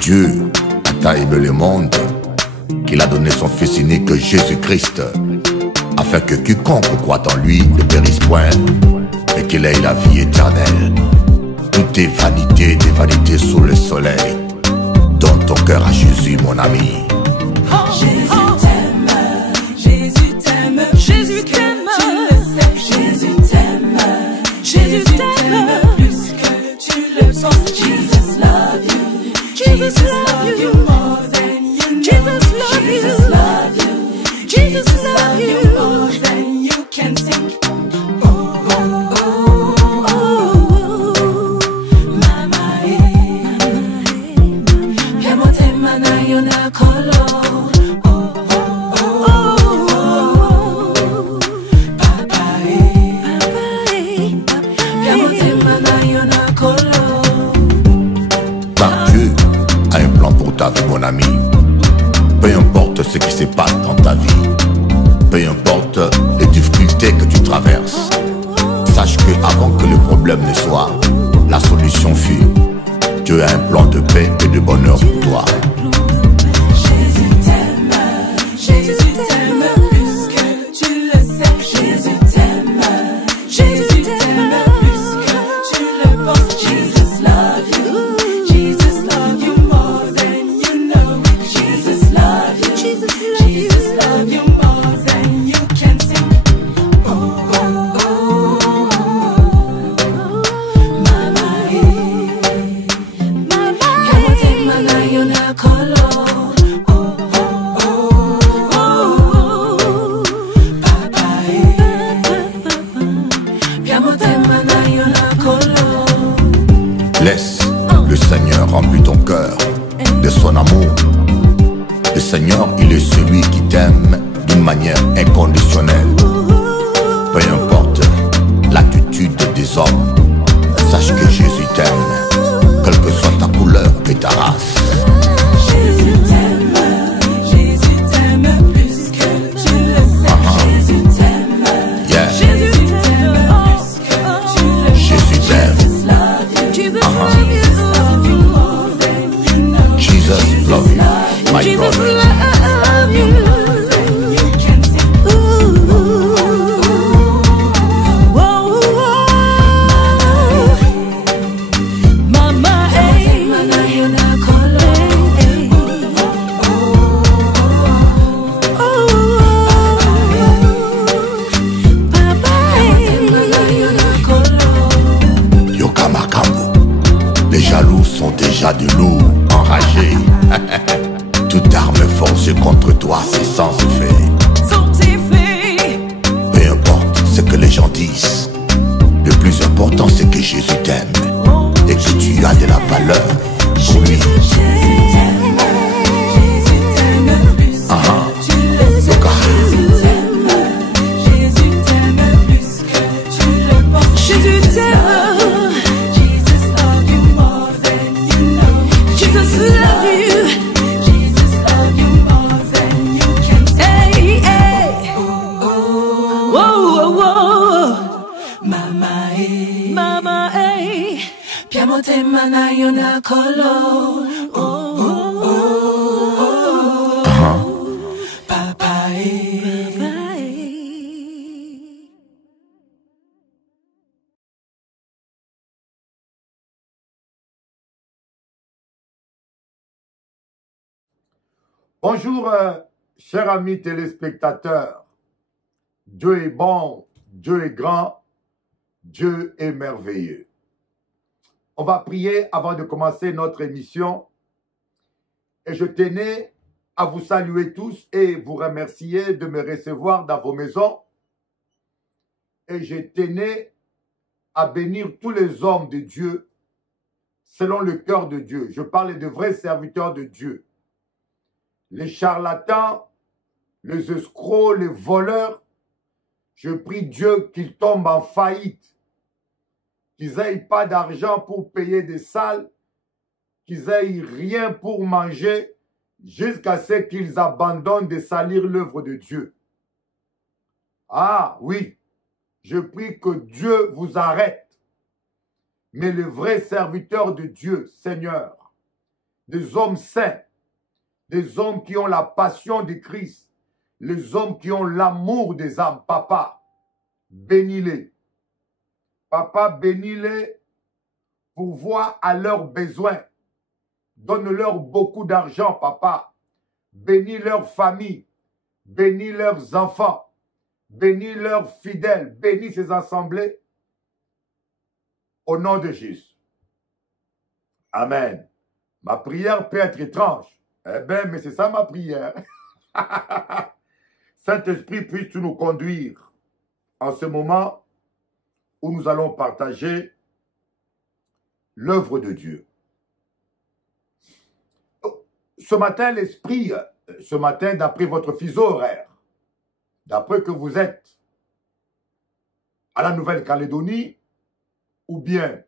Dieu a tant aimé le monde qu'il a donné son Fils unique Jésus-Christ, afin que quiconque croit en lui ne périsse point, mais qu'il ait la vie éternelle. Tout est vanité des vanités sous le soleil. Donne ton cœur à Jésus, mon ami. Jésus t'aime, Jésus t'aime, Jésus t'aime, Jésus t'aime, Jésus t'aime plus que tu le penses. Jesus love you, Jesus love you more than you know. Jesus love you, Jesus love you more than you can think. Mon ami, peu importe ce qui se passe dans ta vie, peu importe les difficultés que tu traverses, sache que avant que le problème ne soit, la solution fut. Dieu a un plan de paix et de bonheur pour toi. Jésus t'aime, Jésus t'aime plus que tu le sais. Jésus t'aime, Jésus t'aime plus que tu le penses. Jesus love you, Jesus love you more than you know. Jesus love you, Jesus love you more than you can think. Laisse le Seigneur remplir ton cœur de son amour. Le Seigneur, il est celui qui t'aime d'une manière inconditionnelle. Peu importe l'attitude des hommes, sache que Jésus t'aime, quelle que soit ta couleur et ta race. Jésus t'aime plus que tu le sais. Jésus t'aime, Yeah. Jésus t'aime plus que tu le sais. Jésus t'aime. Jesus love you, my brother. Les jaloux sont déjà de loups enragés. Toute arme forcée contre toi, c'est sans effet. Peu importe ce que les gens disent, le plus important c'est que Jésus t'aime et que tu as de la valeur pour lui. Bonjour, chers amis téléspectateurs. Dieu est bon, Dieu est grand, Dieu est merveilleux. On va prier avant de commencer notre émission. Et je tenais à vous saluer tous et vous remercier de me recevoir dans vos maisons. Et je tenais à bénir tous les hommes de Dieu selon le cœur de Dieu. Je parle de vrais serviteurs de Dieu. Les charlatans, les escrocs, les voleurs, je prie Dieu qu'ils tombent en faillite, qu'ils n'aient pas d'argent pour payer des salles, qu'ils n'aient rien pour manger, jusqu'à ce qu'ils abandonnent de salir l'œuvre de Dieu. Ah oui, je prie que Dieu vous arrête. Mais le vrai serviteur de Dieu, Seigneur, des hommes saints, des hommes qui ont la passion de Christ, les hommes qui ont l'amour des âmes. Papa, bénis-les. Papa, bénis-les pour voir à leurs besoins. Donne-leur beaucoup d'argent, papa. Bénis leurs familles. Bénis leurs enfants. Bénis leurs fidèles. Bénis ces assemblées. Au nom de Jésus. Amen. Ma prière peut être étrange. Eh bien, mais c'est ça ma prière. Saint-Esprit, puisses-tu nous conduire en ce moment où nous allons partager l'œuvre de Dieu. Ce matin, l'Esprit, d'après votre fuseau horaire, d'après que vous êtes à la Nouvelle-Calédonie ou bien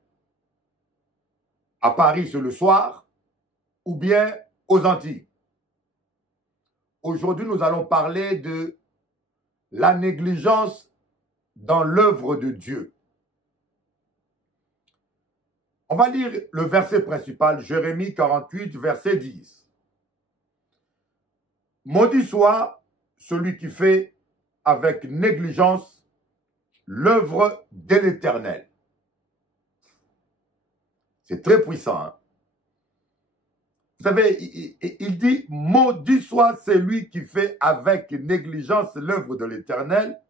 à Paris ce le soir ou bien aux Antilles. Aujourd'hui, nous allons parler de la négligence dans l'œuvre de Dieu. On va lire le verset principal, Jérémie 48, verset 10. Maudit soit celui qui fait avec négligence l'œuvre de l'Éternel. C'est très puissant. Hein? Vous savez, il dit, maudit soit celui qui fait avec négligence l'œuvre de l'Éternel.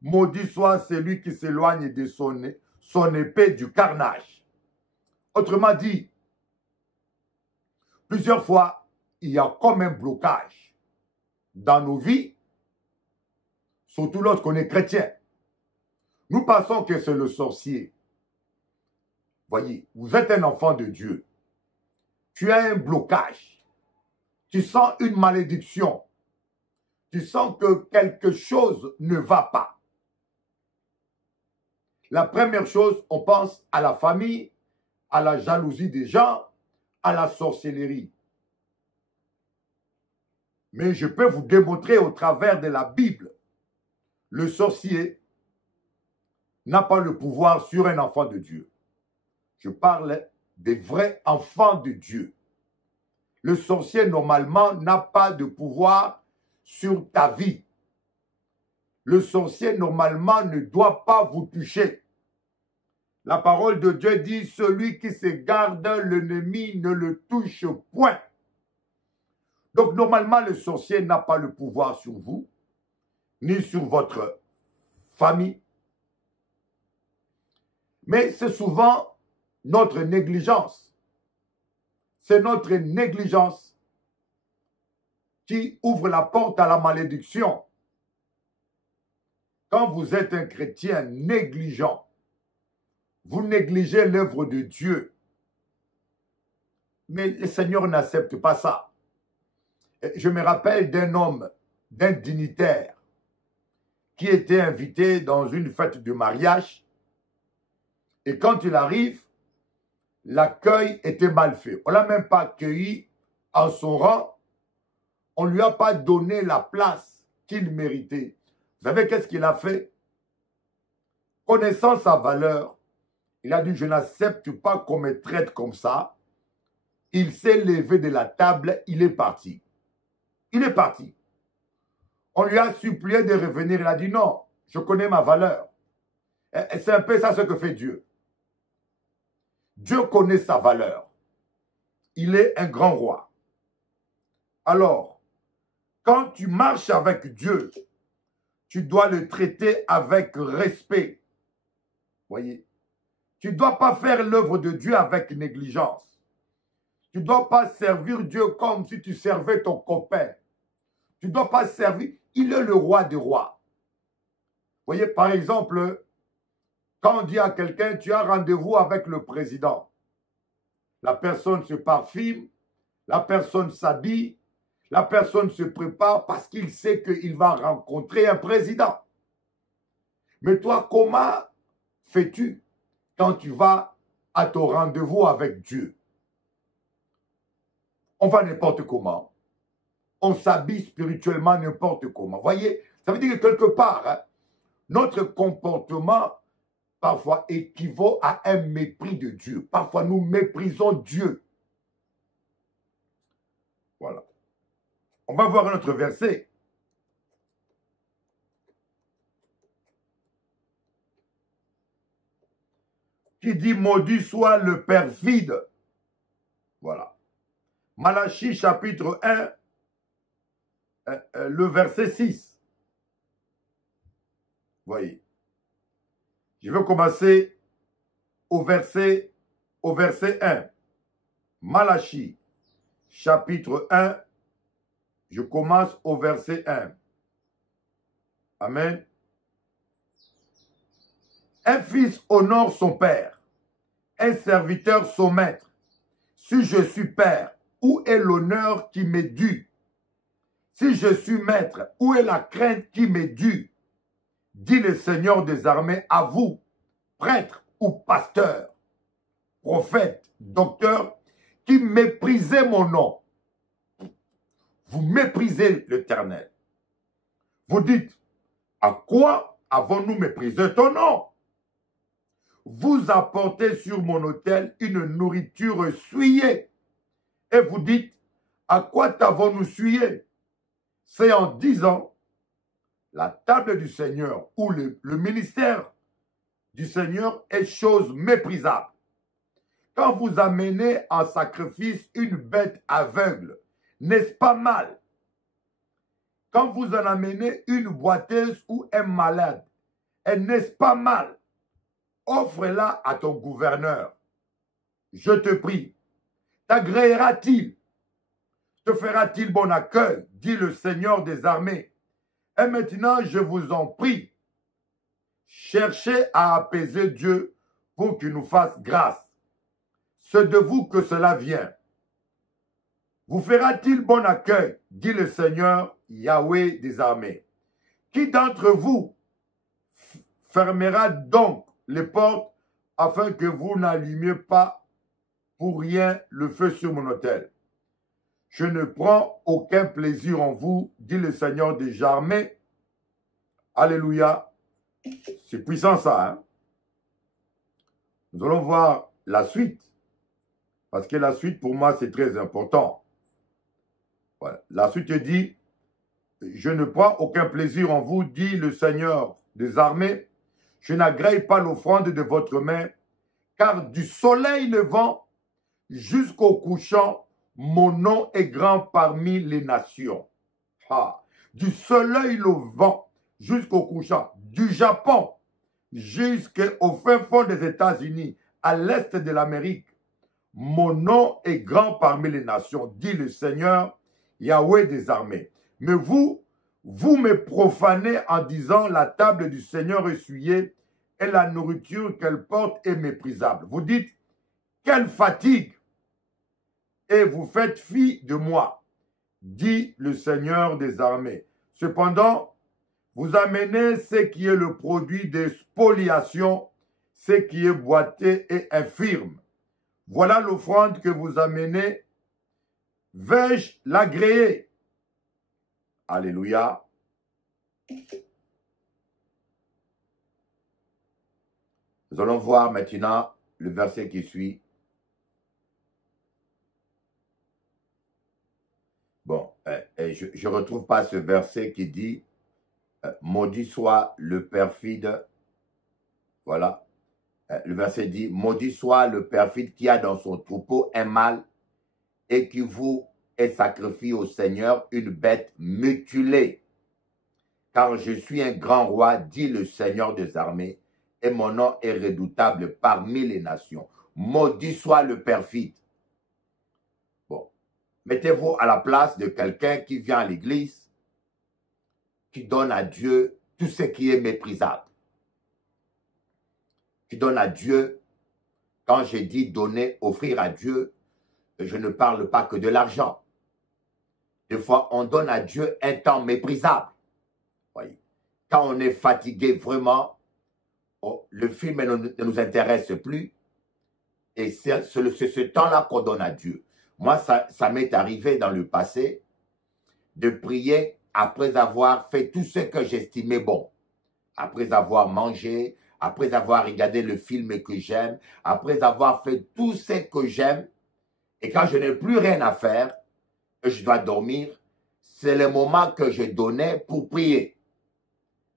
Maudit soit celui qui s'éloigne de son épée du carnage. Autrement dit, plusieurs fois, il y a comme un blocage dans nos vies, surtout lorsqu'on est chrétien. Nous pensons que c'est le sorcier. Voyez, vous êtes un enfant de Dieu. Tu as un blocage. Tu sens une malédiction. Tu sens que quelque chose ne va pas. La première chose, on pense à la famille, à la jalousie des gens, à la sorcellerie. Mais je peux vous démontrer au travers de la Bible, le sorcier n'a pas le pouvoir sur un enfant de Dieu. Je parle des vrais enfants de Dieu. Le sorcier, normalement, n'a pas de pouvoir sur ta vie. Le sorcier, normalement, ne doit pas vous toucher. La parole de Dieu dit, celui qui se garde, l'ennemi ne le touche point. Donc, normalement, le sorcier n'a pas le pouvoir sur vous, ni sur votre famille. Mais c'est souvent notre négligence. C'est notre négligence qui ouvre la porte à la malédiction. Quand vous êtes un chrétien négligent, vous négligez l'œuvre de Dieu. Mais le Seigneur n'accepte pas ça. Je me rappelle d'un homme, d'un dignitaire, qui était invité dans une fête de mariage. Et quand il arrive, l'accueil était mal fait. On ne l'a même pas accueilli en son rang. On ne lui a pas donné la place qu'il méritait. Vous savez qu'est-ce qu'il a fait? Connaissant sa valeur, il a dit, je n'accepte pas qu'on me traite comme ça. Il s'est levé de la table, il est parti. Il est parti. On lui a supplié de revenir. Il a dit, non, je connais ma valeur. Et c'est un peu ça ce que fait Dieu. Dieu connaît sa valeur. Il est un grand roi. Alors, quand tu marches avec Dieu, tu dois le traiter avec respect. Voyez, tu ne dois pas faire l'œuvre de Dieu avec négligence. Tu ne dois pas servir Dieu comme si tu servais ton copain. Tu ne dois pas servir. Il est le roi des rois. Voyez, par exemple, quand on dit à quelqu'un, tu as rendez-vous avec le président. La personne se parfume, la personne s'habille, la personne se prépare parce qu'il sait qu'il va rencontrer un président. Mais toi, comment fais-tu quand tu vas à ton rendez-vous avec Dieu? On va n'importe comment. On s'habille spirituellement n'importe comment. Voyez, ça veut dire que quelque part, hein, notre comportement parfois équivaut à un mépris de Dieu. Parfois, nous méprisons Dieu. On va voir un autre verset. Qui dit, maudit soit le perfide. Voilà. Malachie chapitre 1, le verset 6. Voyez. Je vais commencer au verset 1. Malachie chapitre 1, je commence au verset 1. Amen. Un fils honore son père, un serviteur son maître. Si je suis père, où est l'honneur qui m'est dû? Si je suis maître, où est la crainte qui m'est due? Dit le Seigneur des armées à vous, prêtres ou pasteurs, prophètes, docteurs, qui méprisez mon nom. Vous méprisez l'Éternel. Vous dites, à quoi avons-nous méprisé ton nom? Vous apportez sur mon autel une nourriture souillée. Et vous dites, à quoi t'avons-nous souillé? C'est en disant, la table du Seigneur ou le ministère du Seigneur est chose méprisable. Quand vous amenez en sacrifice une bête aveugle, n'est-ce pas mal? Quand vous en amenez une boiteuse ou un malade, n'est-ce pas mal? Offre-la à ton gouverneur. Je te prie. T'agréera-t-il? Te fera-t-il bon accueil? Dit le Seigneur des armées. Et maintenant, je vous en prie, cherchez à apaiser Dieu pour qu'il nous fasse grâce. C'est de vous que cela vient. Vous fera-t-il bon accueil? Dit le Seigneur Yahweh des armées. Qui d'entre vous fermera donc les portes afin que vous n'allumiez pas pour rien le feu sur mon autel? Je ne prends aucun plaisir en vous, dit le Seigneur des armées. Alléluia. C'est puissant ça. Hein? Nous allons voir la suite. Parce que la suite, pour moi, c'est très important. Voilà. La suite dit, je ne prends aucun plaisir en vous, dit le Seigneur des armées. Je n'agrée pas l'offrande de votre main, car du soleil levant jusqu'au couchant, mon nom est grand parmi les nations. Ah, du soleil levant jusqu'au couchant, du Japon jusqu'au fin fond des États-Unis, à l'est de l'Amérique, mon nom est grand parmi les nations, dit le Seigneur Yahweh des armées. Mais vous me profanez en disant la table du Seigneur est souillée et la nourriture qu'elle porte est méprisable. Vous dites, quelle fatigue! Et vous faites fi de moi, dit le Seigneur des armées. Cependant, vous amenez ce qui est le produit des spoliations, ce qui est boité et infirme. Voilà l'offrande que vous amenez. Vais-je l'agréer? Alléluia. Nous allons voir maintenant le verset qui suit. Bon, je ne retrouve pas ce verset qui dit maudit soit le perfide. Voilà. Le verset dit maudit soit le perfide qui a dans son troupeau un mâle et qui vous est sacrifié au Seigneur une bête mutilée. Car je suis un grand roi, dit le Seigneur des armées, et mon nom est redoutable parmi les nations. Maudit soit le perfide. Bon, mettez-vous à la place de quelqu'un qui vient à l'église, qui donne à Dieu tout ce qui est méprisable. Qui donne à Dieu, quand j'ai dit donner, offrir à Dieu, je ne parle pas que de l'argent. Des fois, on donne à Dieu un temps méprisable. Voyez. Quand on est fatigué vraiment, le film ne nous intéresse plus. Et c'est ce temps-là qu'on donne à Dieu. Moi, ça m'est arrivé dans le passé de prier après avoir fait tout ce que j'estimais bon. Après avoir mangé, après avoir regardé le film que j'aime, après avoir fait tout ce que j'aime. Et quand je n'ai plus rien à faire, et je dois dormir, c'est le moment que je donnais pour prier.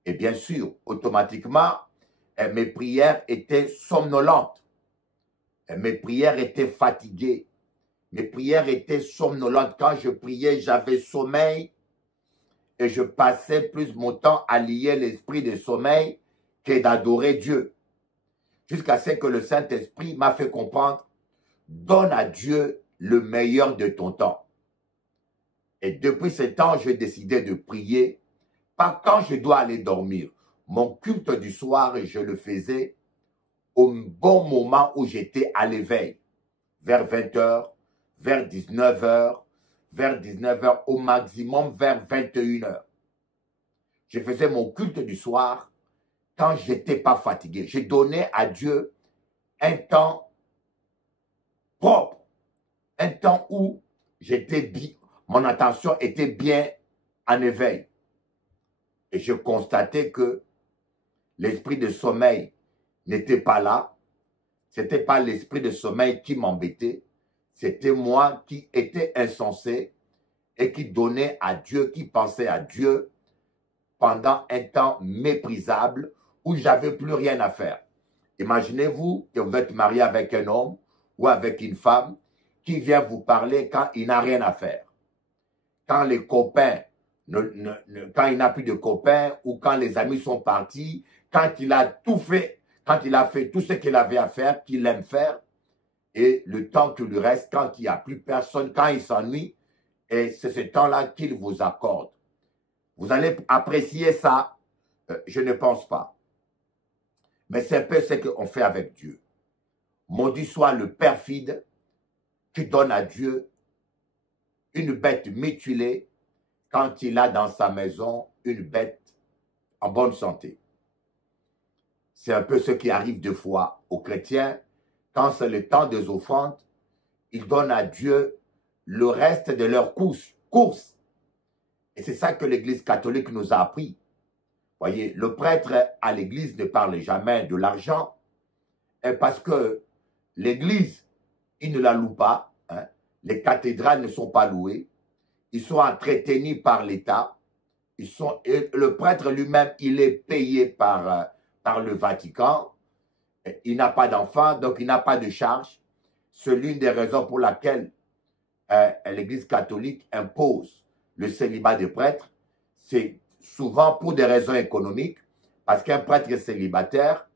Et bien sûr, automatiquement, mes prières étaient somnolentes. Mes prières étaient fatiguées. Mes prières étaient somnolentes. Quand je priais, j'avais sommeil et je passais plus mon temps à lier l'esprit de sommeil que d'adorer Dieu. Jusqu'à ce que le Saint-Esprit m'a fait comprendre, donne à Dieu le meilleur de ton temps. Et depuis ce temps, j'ai décidé de prier, pas quand je dois aller dormir. Mon culte du soir, je le faisais au bon moment où j'étais à l'éveil, vers 20h, vers 19h, vers 19h, au maximum vers 21h. Je faisais mon culte du soir quand je n'étais pas fatigué. Je donnais à Dieu un temps propre, un temps où mon attention était bien en éveil. Et je constatais que l'esprit de sommeil n'était pas là. Ce n'était pas l'esprit de sommeil qui m'embêtait. C'était moi qui étais insensé et qui donnait à Dieu, qui pensait à Dieu pendant un temps méprisable où j'avais plus rien à faire. Imaginez-vous que vous êtes marié avec un homme ou avec une femme qui vient vous parler quand il n'a rien à faire. Quand les copains, quand il n'a plus de copains ou quand les amis sont partis, quand il a tout fait, quand il a fait tout ce qu'il avait à faire, qu'il aime faire, et le temps qui lui reste, quand il n'y a plus personne, quand il s'ennuie, et c'est ce temps-là qu'il vous accorde. Vous allez apprécier ça, je ne pense pas. Mais c'est un peu ce qu'on fait avec Dieu. Maudit soit le perfide qui donne à Dieu une bête mutilée quand il a dans sa maison une bête en bonne santé. C'est un peu ce qui arrive deux fois aux chrétiens. Quand c'est le temps des offrandes, ils donnent à Dieu le reste de leur course. Et c'est ça que l'Église catholique nous a appris. Voyez, le prêtre à l'Église ne parle jamais de l'argent parce que l'Église, il ne la loue pas. Hein. Les cathédrales ne sont pas louées. Ils sont entretenus par l'État. Le prêtre lui-même, il est payé par le Vatican. Il n'a pas d'enfant, donc il n'a pas de charge. C'est l'une des raisons pour laquelle l'Église catholique impose le célibat des prêtres. C'est souvent pour des raisons économiques, parce qu'un prêtre célibataire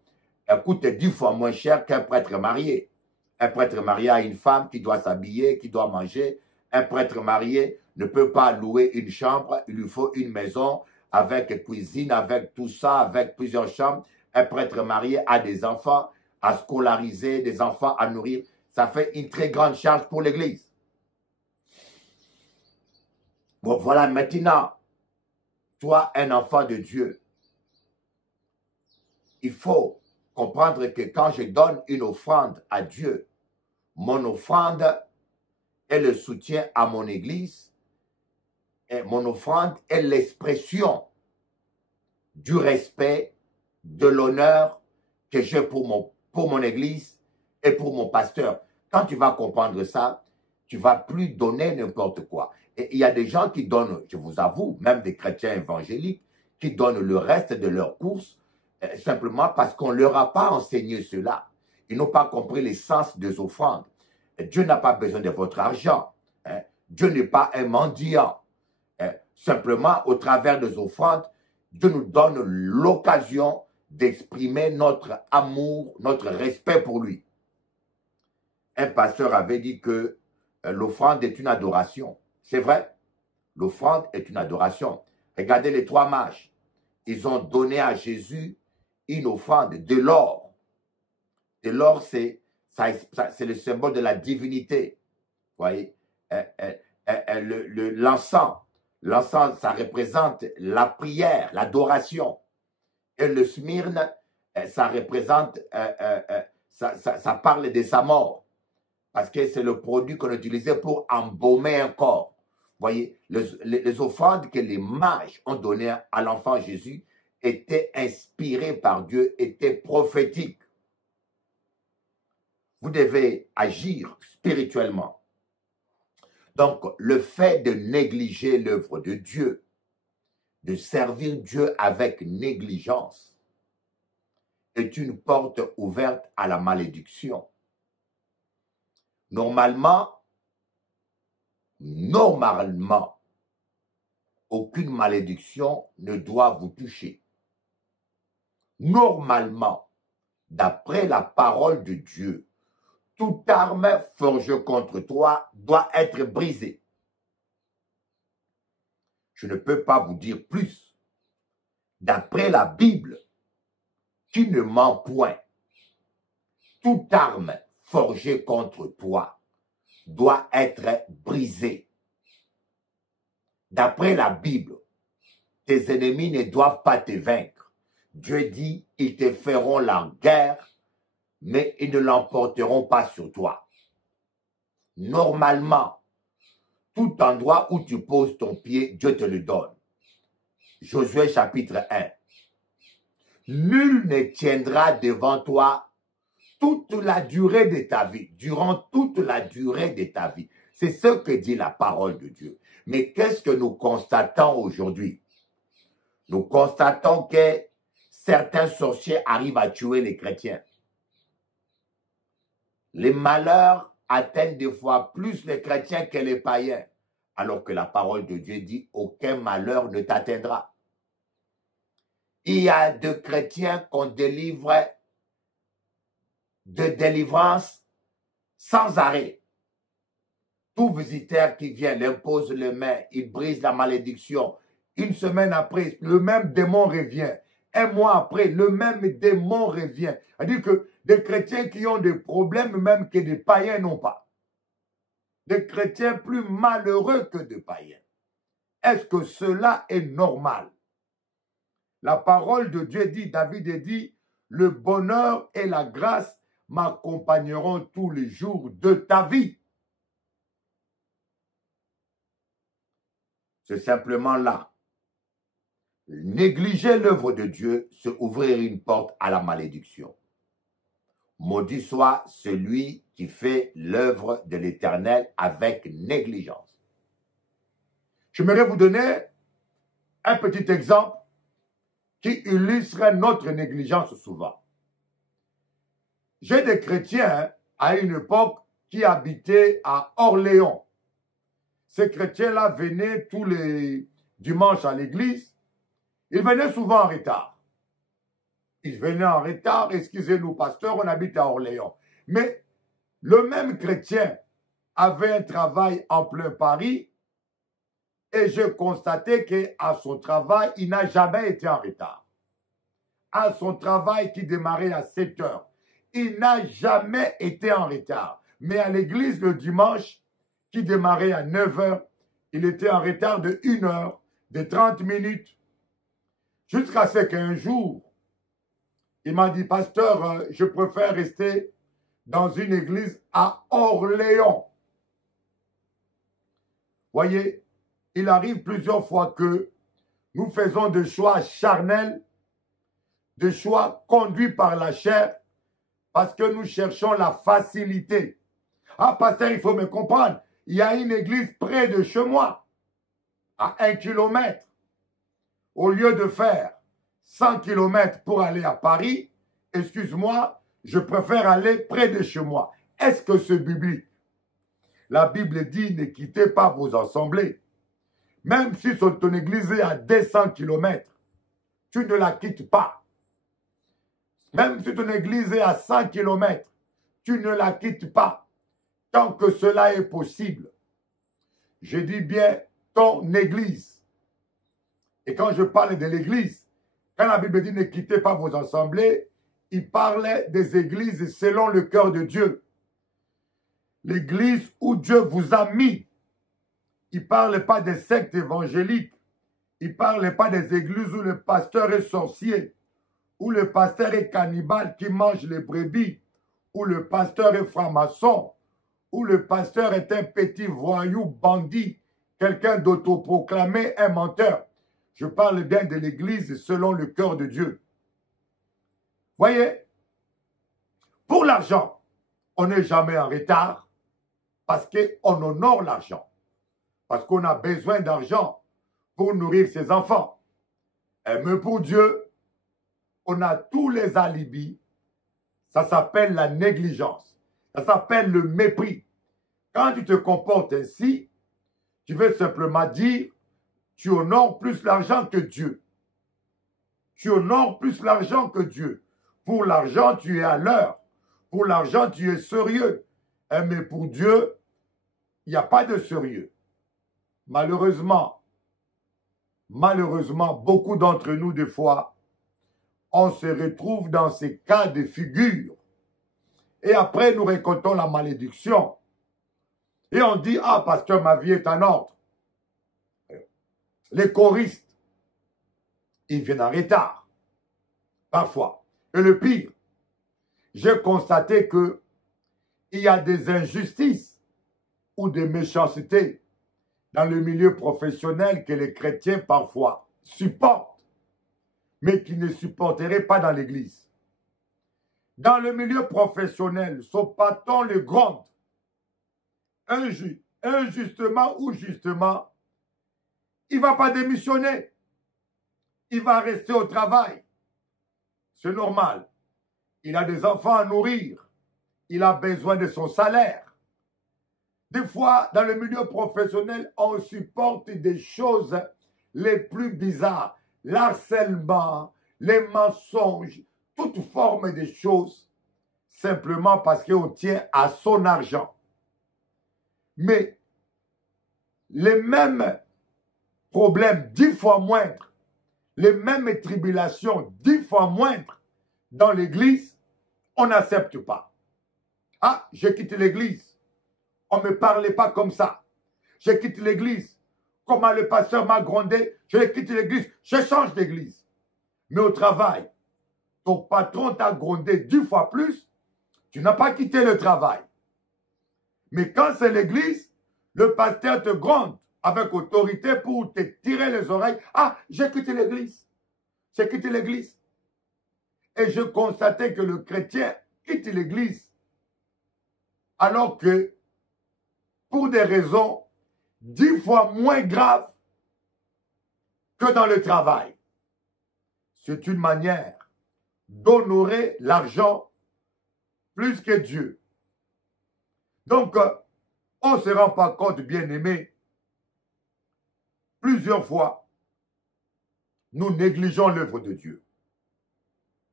coûte 10 fois moins cher qu'un prêtre marié. Un prêtre marié a une femme qui doit s'habiller, qui doit manger. Un prêtre marié ne peut pas louer une chambre, il lui faut une maison avec cuisine, avec tout ça, avec plusieurs chambres. Un prêtre marié a des enfants à scolariser, des enfants à nourrir. Ça fait une très grande charge pour l'Église. Bon, voilà, maintenant, toi, un enfant de Dieu, il faut comprendre que quand je donne une offrande à Dieu, mon offrande est le soutien à mon Église et mon offrande est l'expression du respect, de l'honneur que j'ai pour mon Église et pour mon pasteur. Quand tu vas comprendre ça, tu ne vas plus donner n'importe quoi. Et il y a des gens qui donnent, je vous avoue, même des chrétiens évangéliques, qui donnent le reste de leur course simplement parce qu'on ne leur a pas enseigné cela. Ils n'ont pas compris l'essence des offrandes. Dieu n'a pas besoin de votre argent. Hein. Dieu n'est pas un mendiant. Simplement, au travers des offrandes, Dieu nous donne l'occasion d'exprimer notre amour, notre respect pour lui. Un pasteur avait dit que l'offrande est une adoration. C'est vrai, l'offrande est une adoration. Regardez les trois mages. Ils ont donné à Jésus une offrande de l'or. De l'or, c'est le symbole de la divinité. Vous voyez, l'encens. L'encens, ça représente la prière, l'adoration. Et le smyrne, ça représente, ça parle de sa mort. Parce que c'est le produit qu'on utilisait pour embaumer un corps. Vous voyez, les offrandes que les mages ont données à l'enfant Jésus étaient inspirées par Dieu, étaient prophétiques. Vous devez agir spirituellement. Donc, le fait de négliger l'œuvre de Dieu, de servir Dieu avec négligence, est une porte ouverte à la malédiction. Normalement, aucune malédiction ne doit vous toucher. Normalement, d'après la parole de Dieu, toute arme forgée contre toi doit être brisée. Je ne peux pas vous dire plus. D'après la Bible, qui ne ment point, toute arme forgée contre toi doit être brisée. D'après la Bible, tes ennemis ne doivent pas te vaincre. Dieu dit, ils te feront la guerre, mais ils ne l'emporteront pas sur toi. Normalement, tout endroit où tu poses ton pied, Dieu te le donne. Josué chapitre 1. Nul ne tiendra devant toi toute la durée de ta vie, durant toute la durée de ta vie. C'est ce que dit la parole de Dieu. Mais qu'est-ce que nous constatons aujourd'hui? Nous constatons que certains sorciers arrivent à tuer les chrétiens. Les malheurs atteignent des fois plus les chrétiens que les païens, alors que la parole de Dieu dit « aucun malheur ne t'atteindra ». Il y a de chrétiens qu'on délivre de délivrance sans arrêt. Tout visiteur qui vient, il impose les mains, il brise la malédiction. Une semaine après, le même démon revient. Un mois après, le même démon revient. C'est-à-dire que des chrétiens qui ont des problèmes même que des païens n'ont pas. Des chrétiens plus malheureux que des païens. Est-ce que cela est normal? La parole de Dieu dit, David dit, le bonheur et la grâce m'accompagneront tous les jours de ta vie. C'est simplement là. Négliger l'œuvre de Dieu, c'est ouvrir une porte à la malédiction. Maudit soit celui qui fait l'œuvre de l'Éternel avec négligence. J'aimerais vous donner un petit exemple qui illustre notre négligence souvent. J'ai des chrétiens à une époque qui habitaient à Orléans. Ces chrétiens-là venaient tous les dimanches à l'église. Ils venaient souvent en retard. Ils venaient en retard, excusez-nous, pasteur, on habite à Orléans. Mais le même chrétien avait un travail en plein Paris et je constatais qu'à son travail, il n'a jamais été en retard. À son travail qui démarrait à 7 heures, il n'a jamais été en retard. Mais à l'église le dimanche, qui démarrait à 9 heures, il était en retard de 1 heure, de 30 minutes. Jusqu'à ce qu'un jour, il m'a dit, pasteur, je préfère rester dans une église à Orléans. Voyez, il arrive plusieurs fois que nous faisons des choix charnels, des choix conduits par la chair, parce que nous cherchons la facilité. Ah, pasteur, il faut me comprendre. Il y a une église près de chez moi, à 1 kilomètre. Au lieu de faire 100 kilomètres pour aller à Paris, excuse-moi, je préfère aller près de chez moi. Est-ce que c'est biblique? La Bible dit, ne quittez pas vos assemblées. Même si ton église est à 200 kilomètres, tu ne la quittes pas. Même si ton église est à 100 kilomètres, tu ne la quittes pas. Tant que cela est possible. Je dis bien ton église. Et quand je parle de l'église, quand la Bible dit ne quittez pas vos assemblées, il parlait des églises selon le cœur de Dieu. L'église où Dieu vous a mis. Il ne parle pas des sectes évangéliques. Il ne parle pas des églises où le pasteur est sorcier, où le pasteur est cannibale qui mange les brebis, où le pasteur est franc-maçon, où le pasteur est un petit voyou bandit, quelqu'un d'autoproclamé un menteur. Je parle bien de l'église selon le cœur de Dieu. Voyez, pour l'argent, on n'est jamais en retard parce qu'on honore l'argent. parce qu'on a besoin d'argent pour nourrir ses enfants. Mais pour Dieu, on a tous les alibis. Ça s'appelle la négligence. Ça s'appelle le mépris. Quand tu te comportes ainsi, tu veux simplement dire, tu honores plus l'argent que Dieu. Tu honores plus l'argent que Dieu. Pour l'argent, tu es à l'heure. Pour l'argent, tu es sérieux. Mais pour Dieu, il n'y a pas de sérieux. Malheureusement, beaucoup d'entre nous, des fois, on se retrouve dans ces cas de figure. Et après, nous récoltons la malédiction. Et on dit, ah, pasteur, ma vie est en ordre. Les choristes, ils viennent en retard. Parfois. Et le pire, j'ai constaté que il y a des injustices ou des méchancetés dans le milieu professionnel que les chrétiens parfois supportent, mais qui ne supporteraient pas dans l'église. Dans le milieu professionnel, son patron le gronde, injustement ou justement, il ne va pas démissionner. Il va rester au travail. C'est normal. Il a des enfants à nourrir. Il a besoin de son salaire. Des fois, dans le milieu professionnel, on supporte des choses les plus bizarres. L'harcèlement, les mensonges, toute forme de choses, simplement parce qu'on tient à son argent. Mais les mêmes problèmes 10 fois moindres, les mêmes tribulations 10 fois moindres dans l'église, on n'accepte pas. Ah, je quitte l'église. On ne me parlait pas comme ça. Je quitte l'église. Comment le pasteur m'a grondé, je quitte l'église, je change d'église. Mais au travail, ton patron t'a grondé 10 fois plus, tu n'as pas quitté le travail. Mais quand c'est l'église, le pasteur te gronde avec autorité pour te tirer les oreilles. Ah, j'ai quitté l'église. J'ai quitté l'église. Et je constatais que le chrétien quitte l'église alors que, pour des raisons 10 fois moins graves que dans le travail. C'est une manière d'honorer l'argent plus que Dieu. Donc, on ne se rend pas compte, bien-aimés, plusieurs fois, nous négligeons l'œuvre de Dieu.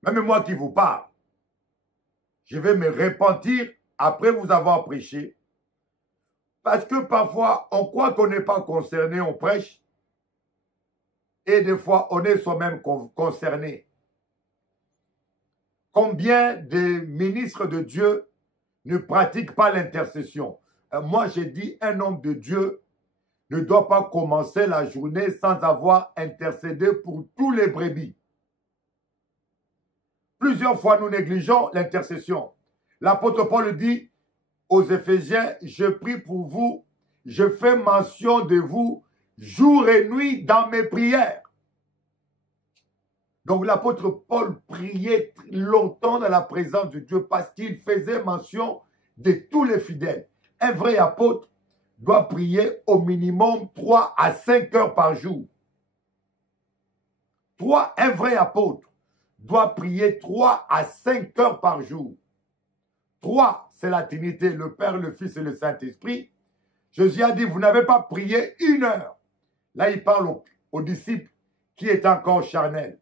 Même moi qui vous parle, je vais me repentir après vous avoir prêché, parce que parfois, on croit qu'on n'est pas concerné, on prêche, et des fois, on est soi-même concerné. Combien de ministres de Dieu ne pratiquent pas l'intercession? Moi, j'ai dit, un homme de Dieu ne doit pas commencer la journée sans avoir intercédé pour tous les brebis. Plusieurs fois, nous négligeons l'intercession. L'apôtre Paul dit aux Éphésiens, je prie pour vous, je fais mention de vous jour et nuit dans mes prières. Donc l'apôtre Paul priait longtemps dans la présence de Dieu parce qu'il faisait mention de tous les fidèles. Un vrai apôtre doit prier au minimum 3 à 5 heures par jour. Un vrai apôtre doit prier 3 à 5 heures par jour. 3, c'est la Trinité, le Père, le Fils et le Saint-Esprit. Jésus a dit, vous n'avez pas prié 1 heure. Là, il parle aux disciples qui est encore charnel.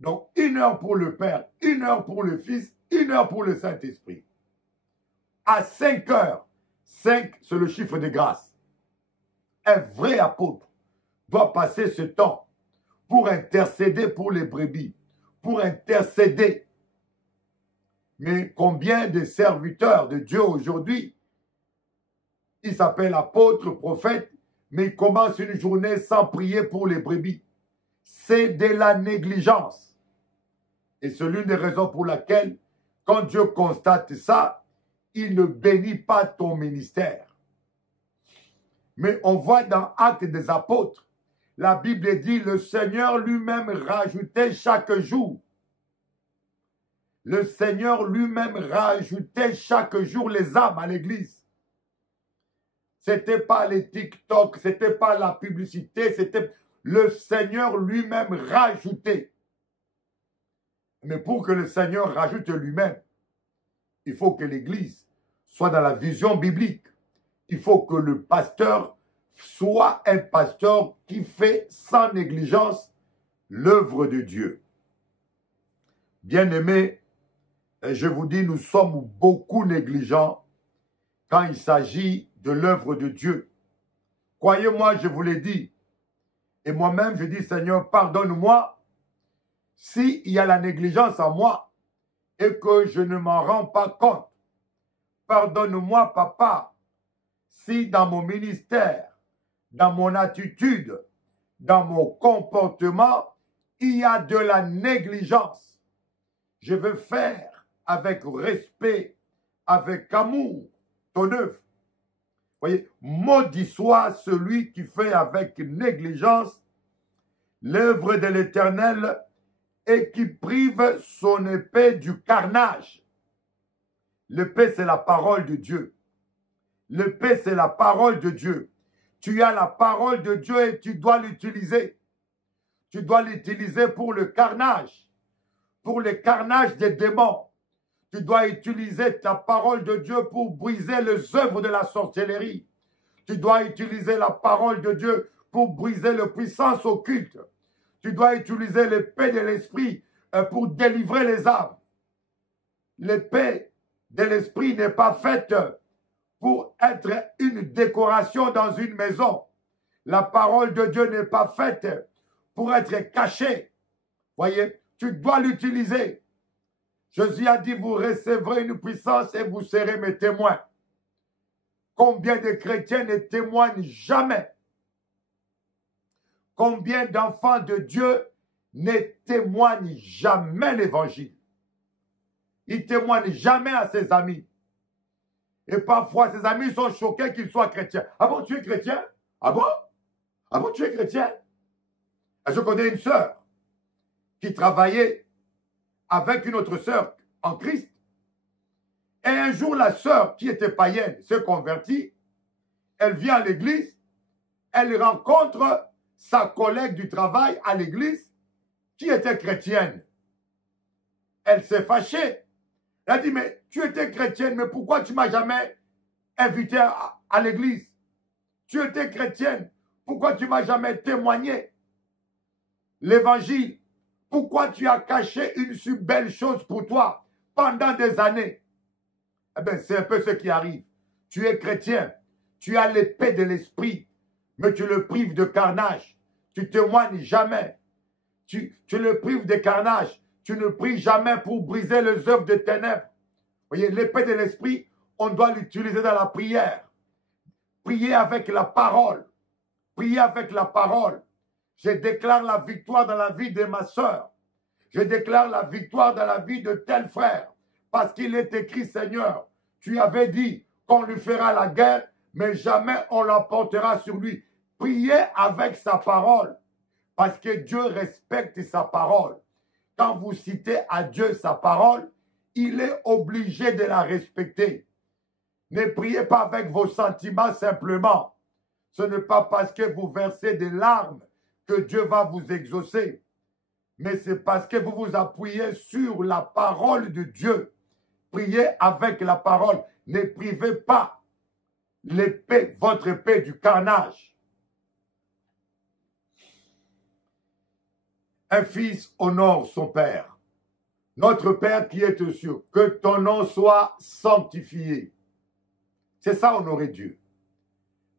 Donc, 1 heure pour le Père, 1 heure pour le Fils, 1 heure pour le Saint-Esprit. À 5 heures, 5, c'est le chiffre de grâce. Un vrai apôtre doit passer ce temps pour intercéder pour les brebis, pour intercéder. Mais combien de serviteurs de Dieu aujourd'hui, ils s'appellent apôtres, prophètes, mais ils commencent une journée sans prier pour les brebis. C'est de la négligence. Et c'est l'une des raisons pour laquelle, quand Dieu constate ça, il ne bénit pas ton ministère. Mais on voit dans Actes des Apôtres, la Bible dit, le Seigneur lui-même rajoutait chaque jour. Le Seigneur lui-même rajoutait chaque jour les âmes à l'église. C'était pas les TikTok, c'était pas la publicité, c'était le Seigneur lui-même rajouté. Mais pour que le Seigneur rajoute lui-même, il faut que l'Église soit dans la vision biblique. Il faut que le pasteur soit un pasteur qui fait sans négligence l'œuvre de Dieu. Bien-aimés, je vous dis, nous sommes beaucoup négligents quand il s'agit de l'œuvre de Dieu. Croyez-moi, je vous l'ai dit. Et moi-même, je dis, Seigneur, pardonne-moi s'il y a la négligence en moi et que je ne m'en rends pas compte. Pardonne-moi, Papa, si dans mon ministère, dans mon attitude, dans mon comportement, il y a de la négligence. Je veux faire avec respect, avec amour, ton œuvre. Voyez, maudit soit celui qui fait avec négligence l'œuvre de l'Éternel et qui prive son épée du carnage. L'épée, c'est la parole de Dieu. L'épée, c'est la parole de Dieu. Tu as la parole de Dieu et tu dois l'utiliser. Tu dois l'utiliser pour le carnage des démons. Tu dois utiliser ta parole de Dieu pour briser les œuvres de la sorcellerie. Tu dois utiliser la parole de Dieu pour briser les puissances occultes. Tu dois utiliser l'épée de l'esprit pour délivrer les âmes. L'épée de l'esprit n'est pas faite pour être une décoration dans une maison. La parole de Dieu n'est pas faite pour être cachée. Voyez, tu dois l'utiliser. Jésus a dit, vous recevrez une puissance et vous serez mes témoins. Combien de chrétiens ne témoignent jamais? Combien d'enfants de Dieu ne témoignent jamais l'évangile? Ils ne témoignent jamais à ses amis. Et parfois, ses amis sont choqués qu'il soit chrétien. Ah bon, tu es chrétien? Ah bon? Ah bon, tu es chrétien? Et je connais une sœur qui travaillait avec une autre sœur en Christ. Et un jour, la sœur qui était païenne se convertit. Elle vient à l'église. Elle rencontre sa collègue du travail à l'église qui était chrétienne. Elle s'est fâchée. Elle a dit, mais tu étais chrétienne, mais pourquoi tu ne m'as jamais invité à l'église? Tu étais chrétienne, pourquoi tu ne m'as jamais témoigné l'évangile? Pourquoi tu as caché une si belle chose pour toi pendant des années? Eh bien, c'est un peu ce qui arrive. Tu es chrétien, tu as l'épée de l'esprit, mais tu le prives de carnage. Tu témoignes jamais. Tu le prives de carnage. Tu ne pries jamais pour briser les œuvres de ténèbres. Vous voyez, l'épée de l'esprit, on doit l'utiliser dans la prière. Prier avec la parole. Prier avec la parole. Je déclare la victoire dans la vie de ma soeur. Je déclare la victoire dans la vie de tel frère. Parce qu'il est écrit, Seigneur, tu avais dit qu'on lui fera la guerre, mais jamais on l'emportera sur lui. Priez avec sa parole. Parce que Dieu respecte sa parole. Quand vous citez à Dieu sa parole, il est obligé de la respecter. Ne priez pas avec vos sentiments simplement. Ce n'est pas parce que vous versez des larmes que Dieu va vous exaucer. Mais c'est parce que vous vous appuyez sur la parole de Dieu. Priez avec la parole. Ne privez pas l'épée, votre épée du carnage. Un fils honore son père. Notre Père qui est aux cieux, que ton nom soit sanctifié. C'est ça, honorer Dieu.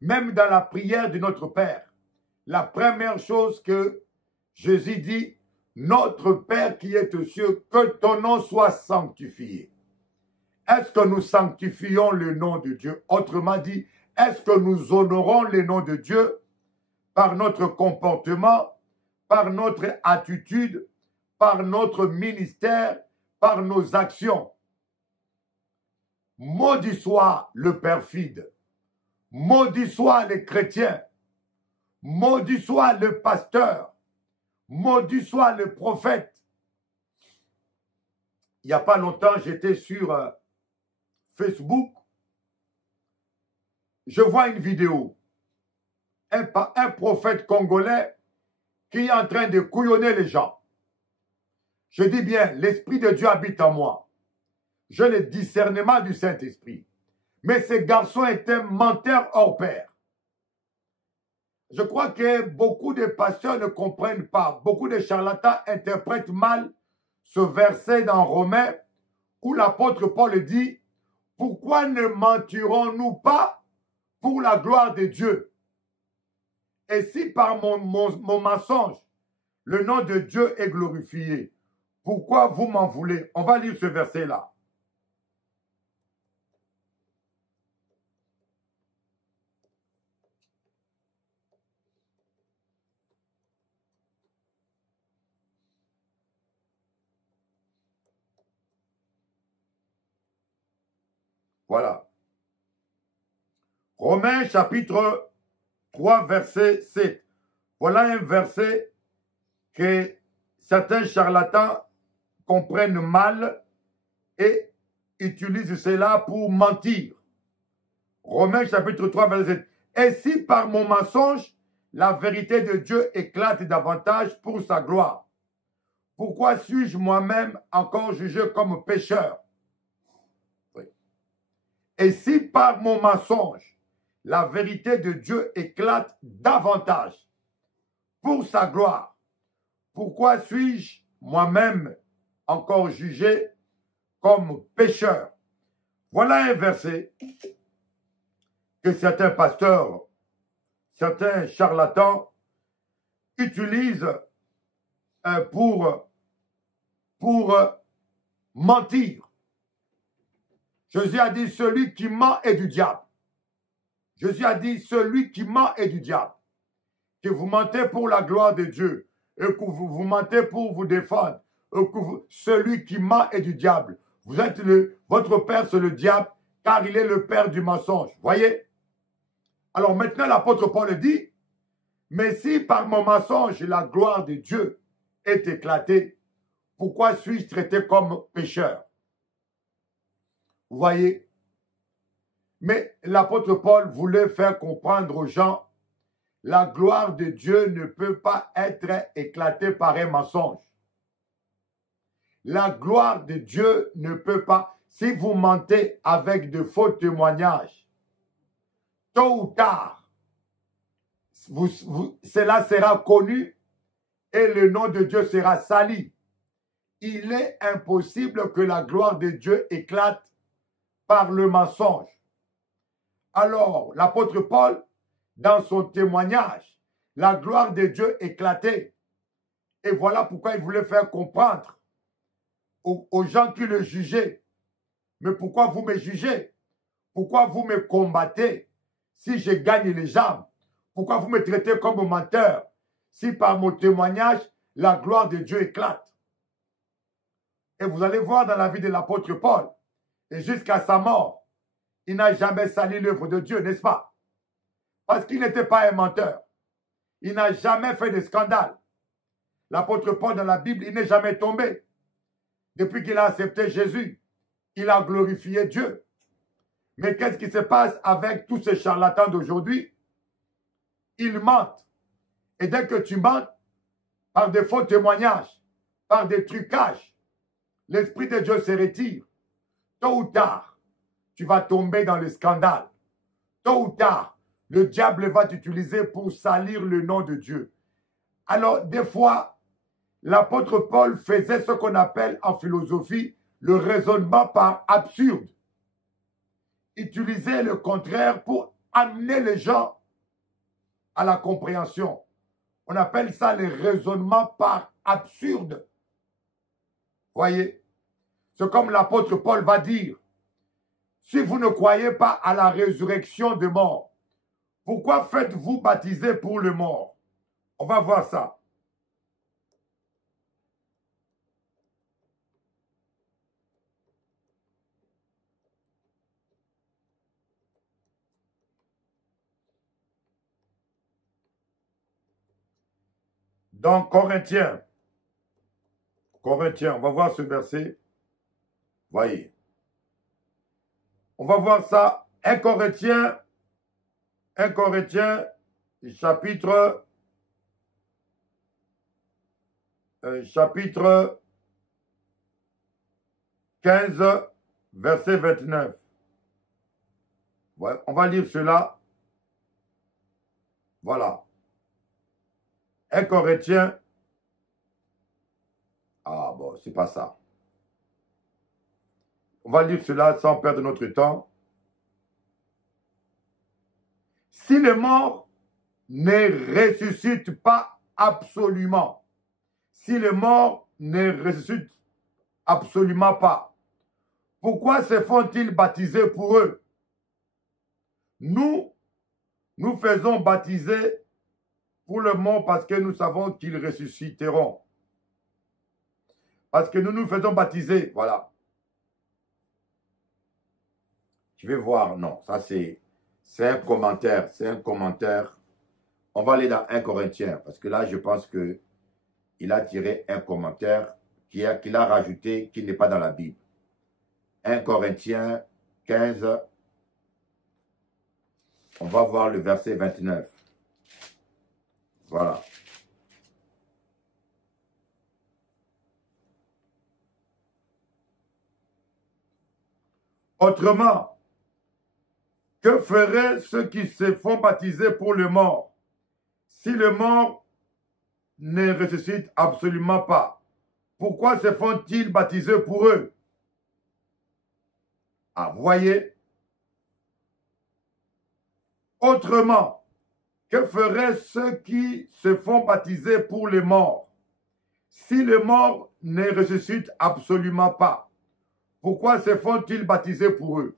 Même dans la prière de notre Père, la première chose que Jésus dit, notre Père qui est aux cieux, que ton nom soit sanctifié. Est-ce que nous sanctifions le nom de Dieu? Autrement dit, est-ce que nous honorons le nom de Dieu par notre comportement, par notre attitude, par notre ministère, par nos actions? Maudit soit le perfide, maudit soit les chrétiens, maudit soit le pasteur, maudit soit le prophète. Il n'y a pas longtemps, j'étais sur Facebook. je vois une vidéo, un prophète congolais qui est en train de couillonner les gens. Je dis bien, l'Esprit de Dieu habite en moi. J'ai le discernement du Saint-Esprit. Mais ce garçon est un menteur hors pair. Je crois que beaucoup de pasteurs ne comprennent pas. Beaucoup de charlatans interprètent mal ce verset dans Romains où l'apôtre Paul dit « Pourquoi ne mentirons-nous pas pour la gloire de Dieu? Et si par mon mensonge, le nom de Dieu est glorifié, pourquoi vous m'en voulez ?» On va lire ce verset-là. Voilà. Romains chapitre 3, verset 7. Voilà un verset que certains charlatans comprennent mal et utilisent cela pour mentir. Romains chapitre 3, verset 7. Et si par mon mensonge, la vérité de Dieu éclate davantage pour sa gloire, pourquoi suis-je moi-même encore jugé comme pécheur? Et si par mon mensonge, la vérité de Dieu éclate davantage pour sa gloire, pourquoi suis-je moi-même encore jugé comme pécheur? Voilà un verset que certains pasteurs, certains charlatans utilisent pour mentir. Jésus a dit, celui qui ment est du diable. Jésus a dit, celui qui ment est du diable. Que vous mentez pour la gloire de Dieu et que vous mentez pour vous défendre. Celui qui ment est du diable. Vous êtes votre père, c'est le diable, car il est le père du mensonge. Voyez? Alors maintenant, l'apôtre Paul dit, mais si par mon mensonge, la gloire de Dieu est éclatée, pourquoi suis-je traité comme pécheur? Vous voyez? Mais l'apôtre Paul voulait faire comprendre aux gens, la gloire de Dieu ne peut pas être éclatée par un mensonge. La gloire de Dieu ne peut pas, si vous mentez avec de faux témoignages, tôt ou tard, cela sera connu et le nom de Dieu sera sali. Il est impossible que la gloire de Dieu éclate par le mensonge. Alors, l'apôtre Paul, dans son témoignage, la gloire de Dieu éclatait. Et voilà pourquoi il voulait faire comprendre aux gens qui le jugeaient. Mais pourquoi vous me jugez? Pourquoi vous me combattez si je gagne les âmes? Pourquoi vous me traitez comme menteur si par mon témoignage, la gloire de Dieu éclate? Et vous allez voir dans la vie de l'apôtre Paul, et jusqu'à sa mort, il n'a jamais sali l'œuvre de Dieu, n'est-ce pas? Parce qu'il n'était pas un menteur. Il n'a jamais fait de scandale. L'apôtre Paul dans la Bible, il n'est jamais tombé. Depuis qu'il a accepté Jésus, il a glorifié Dieu. Mais qu'est-ce qui se passe avec tous ces charlatans d'aujourd'hui? Ils mentent. Et dès que tu mens, par des faux témoignages, par des trucages, l'Esprit de Dieu se retire. Tôt ou tard, tu vas tomber dans le scandale. Tôt ou tard, le diable va t'utiliser pour salir le nom de Dieu. Alors, des fois, l'apôtre Paul faisait ce qu'on appelle en philosophie le raisonnement par absurde. Utilisait le contraire pour amener les gens à la compréhension. On appelle ça le raisonnement par absurde. Voyez? C'est comme l'apôtre Paul va dire, si vous ne croyez pas à la résurrection des morts, pourquoi faites-vous baptiser pour le mort? On va voir ça. Dans Corinthiens, on va voir ce verset. Voyez. On va voir ça. 1 Corinthiens, 1 Corinthiens, chapitre 15, verset 29. Ouais, on va lire cela. Voilà. 1 Corinthiens. Ah bon, c'est pas ça. On va lire cela sans perdre notre temps. Si les morts ne ressuscitent pas absolument, si les morts ne ressuscitent absolument pas, pourquoi se font-ils baptiser pour eux? Nous faisons baptiser pour le mort parce que nous savons qu'ils ressusciteront. Parce que nous faisons baptiser, voilà. Je vais voir, non, ça c'est un commentaire, c'est un commentaire. On va aller dans 1 Corinthiens, parce que là, je pense qu'il a tiré un commentaire qu'il a rajouté, qui n'est pas dans la Bible. 1 Corinthiens 15, on va voir le verset 29. Voilà. Autrement, que feraient ceux qui se font baptiser pour le mort, si le mort ne ressuscite absolument pas? Pourquoi se font-ils baptiser pour eux? Ah, voyez. Autrement, que feraient ceux qui se font baptiser pour les morts, si le mort ne ressuscite absolument pas? Pourquoi se font-ils baptiser pour eux?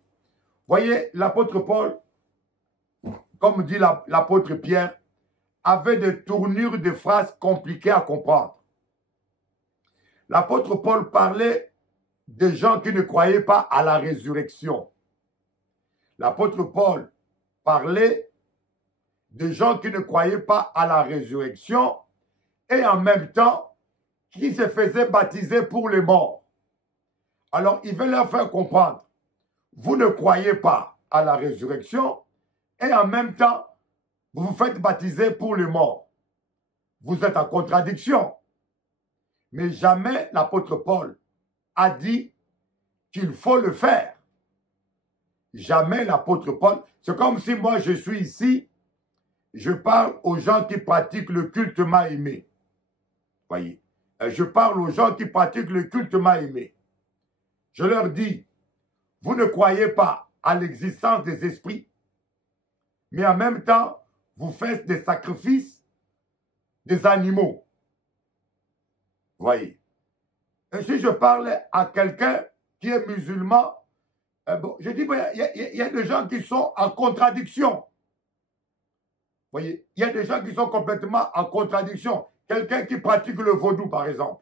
Voyez, l'apôtre Paul, comme dit l'apôtre Pierre, avait des tournures de phrases compliquées à comprendre. L'apôtre Paul parlait des gens qui ne croyaient pas à la résurrection. L'apôtre Paul parlait des gens qui ne croyaient pas à la résurrection et en même temps qui se faisaient baptiser pour les morts. Alors, il veut leur faire comprendre, vous ne croyez pas à la résurrection et en même temps, vous vous faites baptiser pour les morts. Vous êtes en contradiction. Mais jamais l'apôtre Paul a dit qu'il faut le faire. Jamais l'apôtre Paul. C'est comme si moi je suis ici, je parle aux gens qui pratiquent le culte m'a-aimé. Voyez, je parle aux gens qui pratiquent le culte m'a-aimé. Je leur dis, vous ne croyez pas à l'existence des esprits, mais en même temps, vous faites des sacrifices des animaux. Voyez. Et si je parle à quelqu'un qui est musulman, bon, je dis, il y a des gens qui sont en contradiction. Voyez, il y a des gens qui sont complètement en contradiction. Quelqu'un qui pratique le vaudou, par exemple,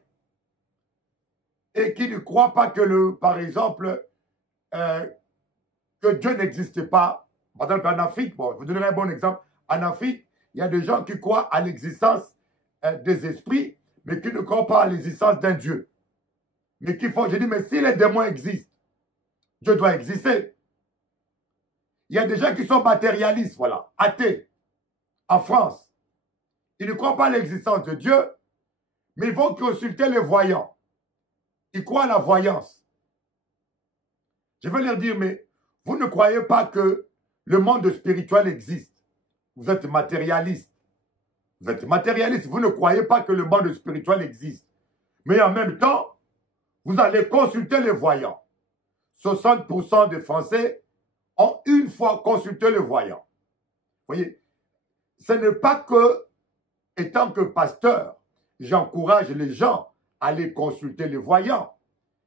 et qui ne croit pas que, par exemple, que Dieu n'existe pas. Par exemple, en Afrique, bon, je vous donnerai un bon exemple. En Afrique, il y a des gens qui croient à l'existence des esprits, mais qui ne croient pas à l'existence d'un Dieu. Mais qui font, je dis, mais si les démons existent, Dieu doit exister. Il y a des gens qui sont matérialistes, voilà, athées, en France. Ils ne croient pas à l'existence de Dieu, mais ils vont consulter les voyants. Ils croient à la voyance. Je vais leur dire, mais vous ne croyez pas que le monde spirituel existe. Vous êtes matérialiste. Vous êtes matérialiste. Vous ne croyez pas que le monde spirituel existe. Mais en même temps, vous allez consulter les voyants. 60% des Français ont une fois consulté les voyants. Vous voyez, ce n'est pas que, étant que pasteur, j'encourage les gens à aller consulter les voyants.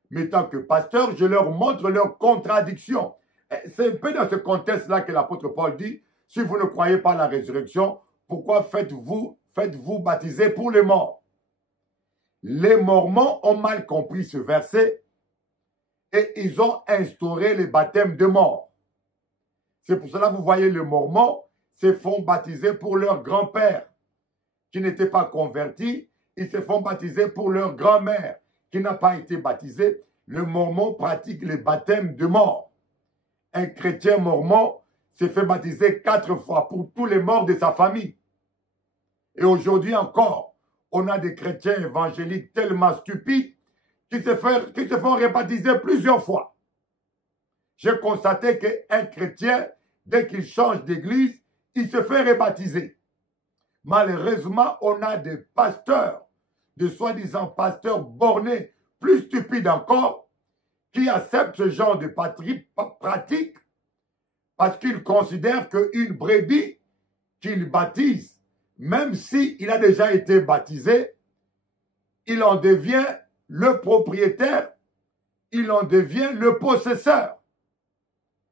Mais tant que pasteur, je leur montre leurs contradictions. C'est un peu dans ce contexte-là que l'apôtre Paul dit, si vous ne croyez pas à la résurrection, pourquoi faites-vous baptiser pour les morts? Les Mormons ont mal compris ce verset et ils ont instauré les baptêmes de mort. C'est pour cela que vous voyez les Mormons se font baptiser pour leur grand-père qui n'était pas converti. Ils se font baptiser pour leur grand-mère qui n'a pas été baptisée. Le Mormon pratique les baptêmes de mort. Un chrétien mormon s'est fait baptiser 4 fois pour tous les morts de sa famille. Et aujourd'hui encore, on a des chrétiens évangéliques tellement stupides qui se font rebaptiser plusieurs fois. J'ai constaté qu'un chrétien, dès qu'il change d'église, il se fait rebaptiser. Malheureusement, on a des pasteurs, de soi-disant pasteurs bornés, plus stupides encore, qui acceptent ce genre de pratique parce qu'ils considèrent qu'une brebis qu'ils baptisent, même s'il a déjà été baptisé, il en devient le propriétaire, il en devient le possesseur.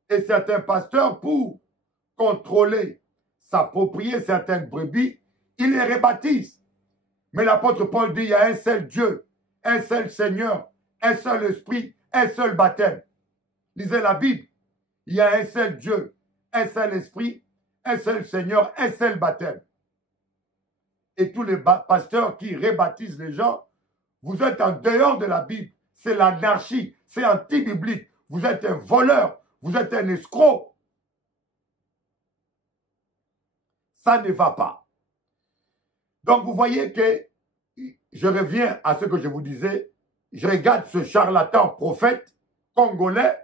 Et certains pasteurs, pour contrôler, s'approprier certaines brebis, ils les rebaptisent. Mais l'apôtre Paul dit, il y a un seul Dieu, un seul Seigneur, un seul Esprit, un seul baptême. Lisez la Bible. Il y a un seul Dieu, un seul Esprit, un seul Seigneur, un seul baptême. Et tous les pasteurs qui rebaptisent les gens, vous êtes en dehors de la Bible. C'est l'anarchie, c'est anti-biblique. Vous êtes un voleur, vous êtes un escroc. Ça ne va pas. Donc vous voyez que, je reviens à ce que je vous disais, je regarde ce charlatan prophète congolais,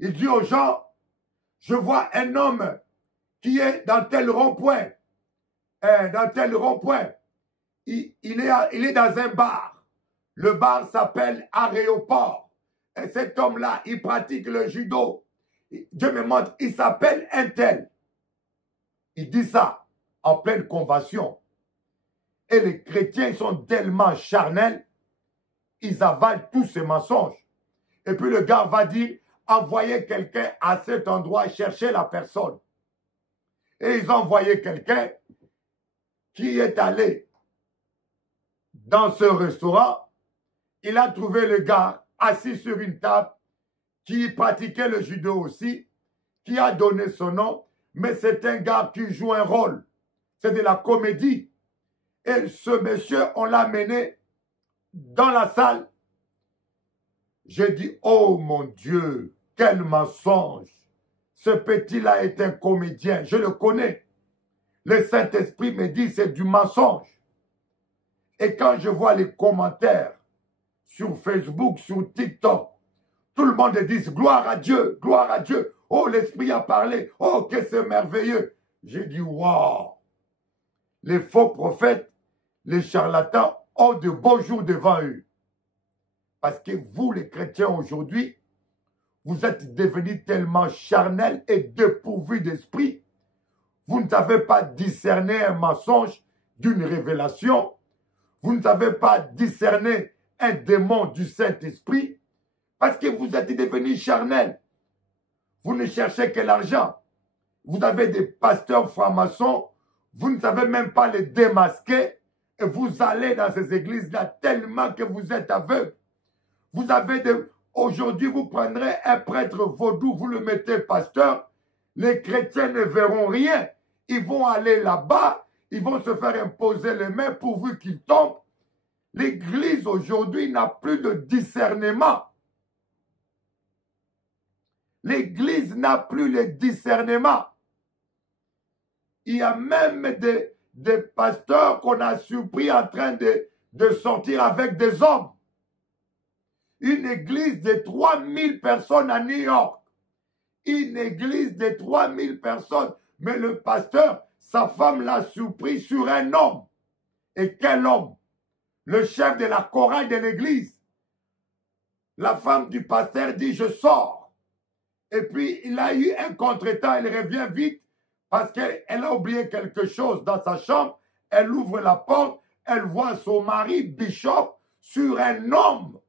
il dit aux gens, je vois un homme qui est dans tel rond-point, il est dans un bar, le bar s'appelle Aéroport, et cet homme-là, il pratique le judo, Dieu me montre, il s'appelle un tel, il dit ça en pleine convention, et les chrétiens sont tellement charnels, ils avalent tous ces mensonges. Et puis le gars va dire, envoyez quelqu'un à cet endroit chercher la personne. Et ils ont envoyé quelqu'un qui est allé dans ce restaurant. Il a trouvé le gars assis sur une table qui pratiquait le judo aussi, qui a donné son nom, mais c'est un gars qui joue un rôle. C'est de la comédie. Et ce monsieur, on l'a mené dans la salle. J'ai dit, oh mon Dieu, quel mensonge. Ce petit-là est un comédien, je le connais. Le Saint-Esprit me dit, c'est du mensonge. Et quand je vois les commentaires sur Facebook, sur TikTok, tout le monde dit, gloire à Dieu, gloire à Dieu. Oh, l'Esprit a parlé, oh, que c'est merveilleux. J'ai dit, waouh. Les faux prophètes, les charlatans ont de beaux jours devant eux. Parce que vous, les chrétiens, aujourd'hui, vous êtes devenus tellement charnels et dépourvus d'esprit. Vous ne savez pas discerner un mensonge d'une révélation. Vous ne savez pas discerner un démon du Saint-Esprit. Parce que vous êtes devenus charnels. Vous ne cherchez que l'argent. Vous avez des pasteurs francs-maçons. Vous ne savez même pas les démasquer. Et vous allez dans ces églises-là tellement que vous êtes aveugles. Vous avez aujourd'hui, vous prendrez un prêtre vaudou, vous le mettez pasteur. Les chrétiens ne verront rien. Ils vont aller là-bas. Ils vont se faire imposer les mains pourvu qu'ils tombent. L'église aujourd'hui n'a plus de discernement. L'église n'a plus le discernement. Il y a même des pasteurs qu'on a surpris en train de sortir avec des hommes. Une église de 3000 personnes à New York. Une église de 3000 personnes. Mais le pasteur, sa femme l'a surpris sur un homme. Et quel homme? Le chef de la chorale de l'église. La femme du pasteur dit, je sors. Et puis, il a eu un contretemps, il revient vite parce qu'elle a oublié quelque chose dans sa chambre. Elle ouvre la porte, elle voit son mari, Bishop, sur un homme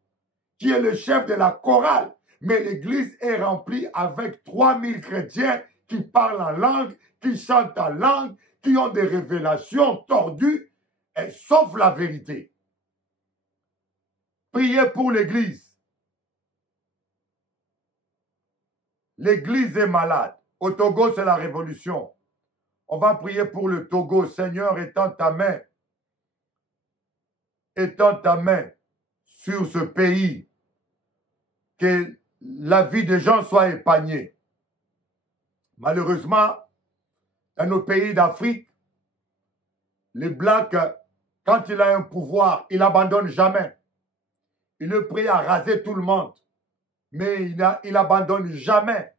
qui est le chef de la chorale. Mais l'église est remplie avec 3000 chrétiens qui parlent en langue, qui chantent en langue, qui ont des révélations tordues, et sauf la vérité. Priez pour l'église. L'église est malade. Au Togo, c'est la révolution. On va prier pour le Togo. Seigneur, étends ta main. Étends ta main sur ce pays. Que la vie des gens soit épargnée. Malheureusement, dans nos pays d'Afrique, les Blacks, quand il a un pouvoir, il n'abandonne jamais. Il est prêt à raser tout le monde, mais il n'abandonne jamais.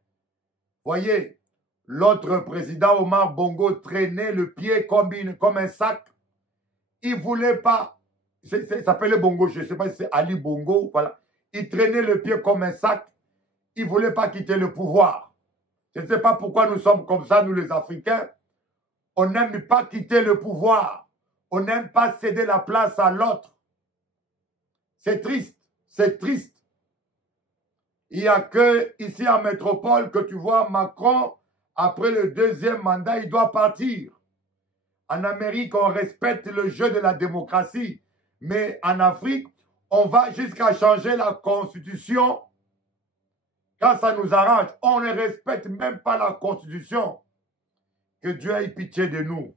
Voyez, l'autre président, Omar Bongo, traînait le pied comme un sac. Il ne voulait pas, ça s'appelait Bongo, je ne sais pas si c'est Ali Bongo, voilà. Il traînait le pied comme un sac. Il ne voulait pas quitter le pouvoir. Je ne sais pas pourquoi nous sommes comme ça, nous les Africains. On n'aime pas quitter le pouvoir. On n'aime pas céder la place à l'autre. C'est triste, c'est triste. Il n'y a que ici en métropole que tu vois Macron, après le deuxième mandat, il doit partir. En Amérique, on respecte le jeu de la démocratie. Mais en Afrique, on va jusqu'à changer la constitution quand ça nous arrange. On ne respecte même pas la constitution. Que Dieu ait pitié de nous.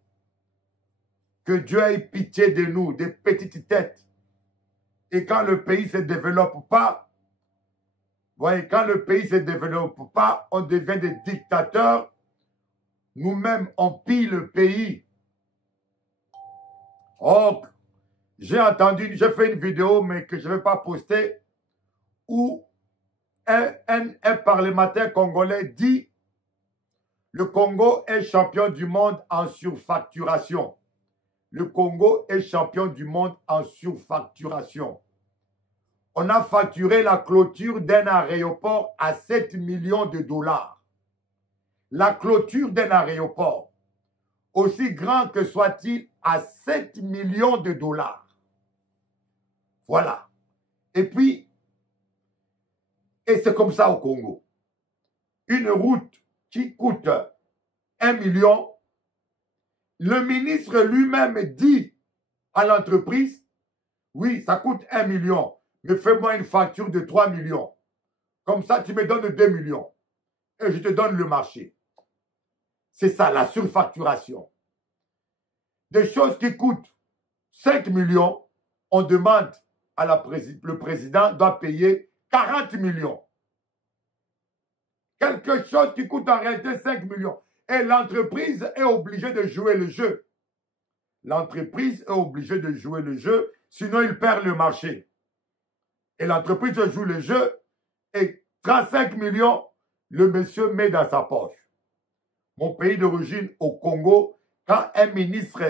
Que Dieu ait pitié de nous, des petites têtes. Et quand le pays ne se développe pas, voyez, quand le pays ne se développe pas, on devient des dictateurs. Nous-mêmes, on pille le pays. Oh, j'ai entendu, j'ai fait une vidéo, mais que je ne vais pas poster, où un parlementaire congolais dit le Congo est champion du monde en surfacturation. Le Congo est champion du monde en surfacturation. On a facturé la clôture d'un aéroport à 7 millions de dollars. La clôture d'un aéroport, aussi grand que soit-il, à 7 millions de dollars. Voilà. Et puis, et c'est comme ça au Congo. Une route qui coûte 1 million, le ministre lui-même dit à l'entreprise, oui, ça coûte 1 million, mais fais-moi une facture de 3 millions. Comme ça, tu me donnes 2 millions. Et je te donne le marché. C'est ça, la surfacturation. Des choses qui coûtent 5 millions, on demande à le président doit payer 40 millions. Quelque chose qui coûte en réalité 5 millions. Et l'entreprise est obligée de jouer le jeu. L'entreprise est obligée de jouer le jeu, sinon il perd le marché. Et l'entreprise joue le jeu et 35 millions, le monsieur met dans sa poche. Mon pays d'origine au Congo, quand un ministre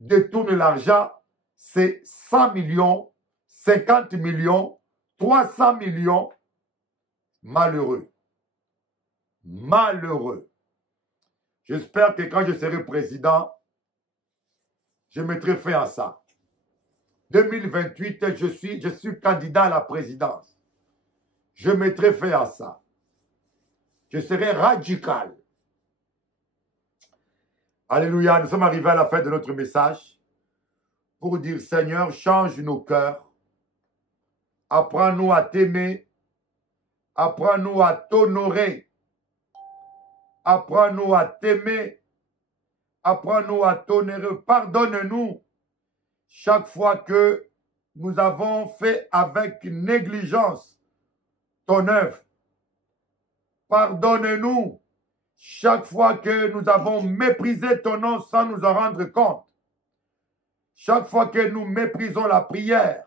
détourne l'argent, c'est 100 millions, 50 millions, 300 millions. Malheureux. Malheureux. J'espère que quand je serai président, je mettrai fin à ça. 2028, je suis candidat à la présidence. Je mettrai fin à ça. Je serai radical. Alléluia, nous sommes arrivés à la fin de notre message pour dire, Seigneur, change nos cœurs. Apprends-nous à t'aimer. Apprends-nous à t'honorer. Apprends-nous à t'aimer. Apprends-nous à t'honorer. Pardonne-nous chaque fois que nous avons fait avec négligence ton œuvre. Pardonne-nous chaque fois que nous avons méprisé ton nom sans nous en rendre compte. Chaque fois que nous méprisons la prière.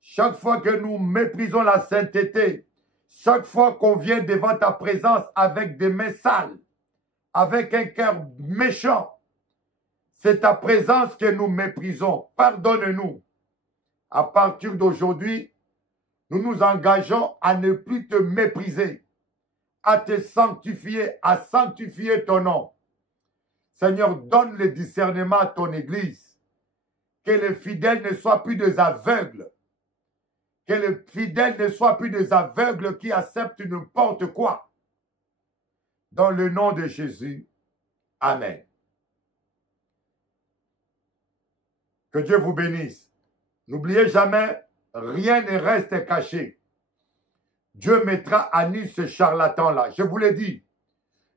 Chaque fois que nous méprisons la sainteté. Chaque fois qu'on vient devant ta présence avec des mains sales, avec un cœur méchant, c'est ta présence que nous méprisons. Pardonne-nous. À partir d'aujourd'hui, nous nous engageons à ne plus te mépriser, à te sanctifier, à sanctifier ton nom. Seigneur, donne le discernement à ton Église, que les fidèles ne soient plus des aveugles, que les fidèles ne soient plus des aveugles qui acceptent n'importe quoi. Dans le nom de Jésus, Amen. Que Dieu vous bénisse. N'oubliez jamais, rien ne reste caché. Dieu mettra à nu ce charlatan-là. Je vous l'ai dit.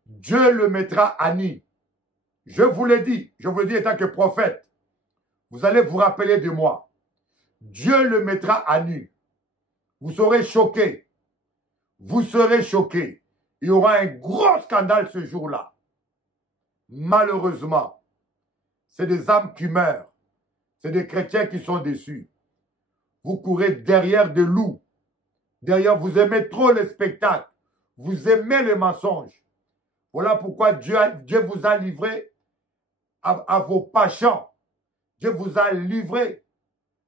Dieu le mettra à nu. Je vous l'ai dit. Je vous l'ai dit en tant que prophète. Vous allez vous rappeler de moi. Dieu le mettra à nu. Vous serez choqués. Vous serez choqués. il y aura un gros scandale ce jour-là. Malheureusement, c'est des âmes qui meurent. C'est des chrétiens qui sont déçus. Vous courez derrière des loups. Derrière, vous aimez trop les spectacles. Vous aimez les mensonges. Voilà pourquoi Dieu vous a livré à vos passions. Dieu vous a livré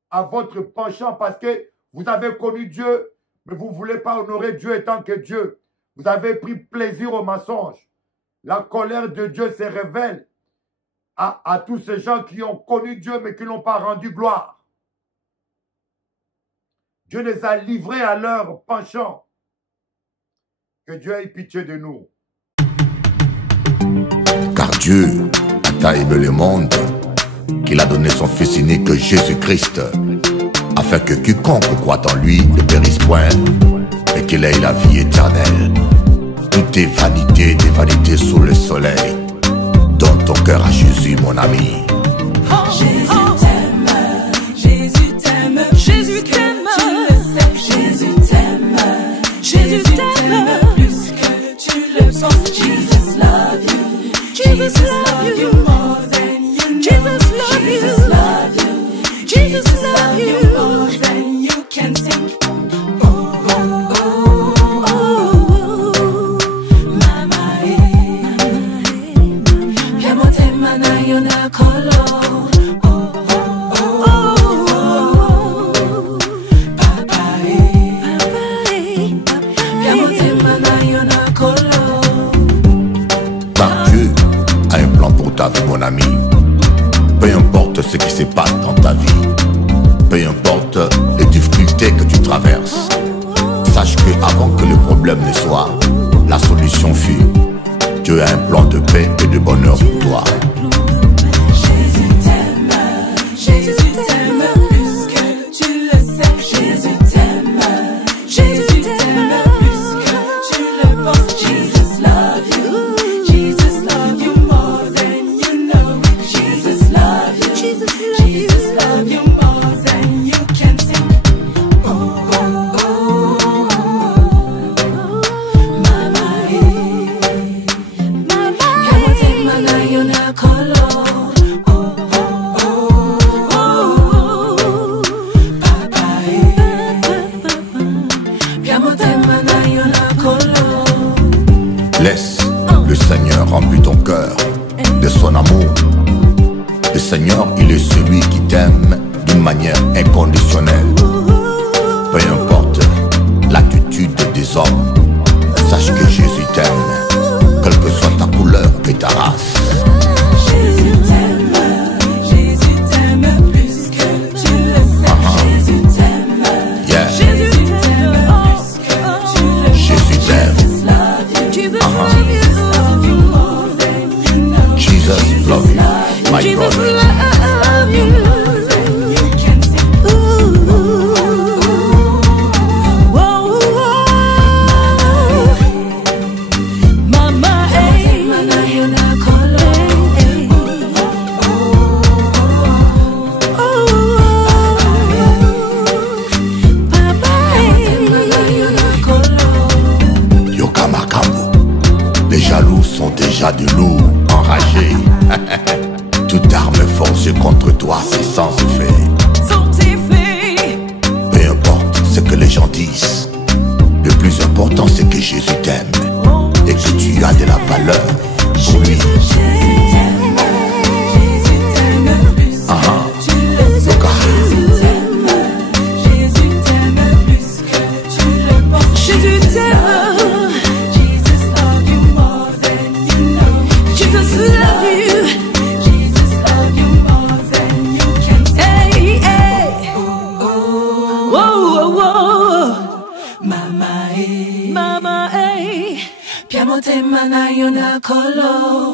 à votre penchant parce que vous avez connu Dieu, mais vous ne voulez pas honorer Dieu étant que Dieu. Vous avez pris plaisir au mensonge. La colère de Dieu se révèle à tous ces gens qui ont connu Dieu mais qui n'ont pas rendu gloire. Dieu les a livrés à leur penchant. Que Dieu ait pitié de nous. Car Dieu a tant aimé le monde qu'il a donné son Fils unique Jésus-Christ, afin que quiconque croit en lui ne périsse point, mais qu'il ait la vie éternelle. Tout est vanité, des vanités sous le soleil. Donne ton cœur à Jésus, mon ami. Jésus t'aime, Jésus t'aime, Jésus t'aime, tu le sais. Jésus t'aime, Jésus t'aime plus que tu le penses. Jesus love you, Jesus love you more than you know. Jesus love you, Jesus love you more than you can think. Oh, oh, oh, oh, oh. Mama, Piamonte mana yona kolo. Mon ami, peu importe ce qui se passe dans ta vie, peu importe les difficultés que tu traverses, sache que avant que le problème ne soit, la solution fut. Dieu a un plan de paix et de bonheur pour toi. Jésus t'aime plus que tu le sais. Jésus t'aime plus que tu le penses. Jesus love you, Jesus love you more than you know. Jesus love you, Jesus love you more than you can think. Oh, oh, oh, oh. Mama, Piamonte mana yona kolo. Laisse le Seigneur remplir ton cœur de son amour. Le Seigneur, il est celui qui t'aime d'une manière inconditionnelle. Peu importe l'attitude des hommes, sache que Jésus t'aime, quelle que soit ta couleur et ta race. Jésus t'aime plus que tu le sais. Jésus t'aime, Yeah. Jésus t'aime plus que tu le sais. Jésus t'aime. Jesus love you, Jesus love you, my brother. love you. Mama, Les jaloux sont déjà de loups enragés. Toute arme forgée contre toi, c'est sans effet. Peu importe ce que les gens disent, le plus important c'est que Jésus t'aime et que tu as de la valeur pour lui. Piamonte mana yona kolo.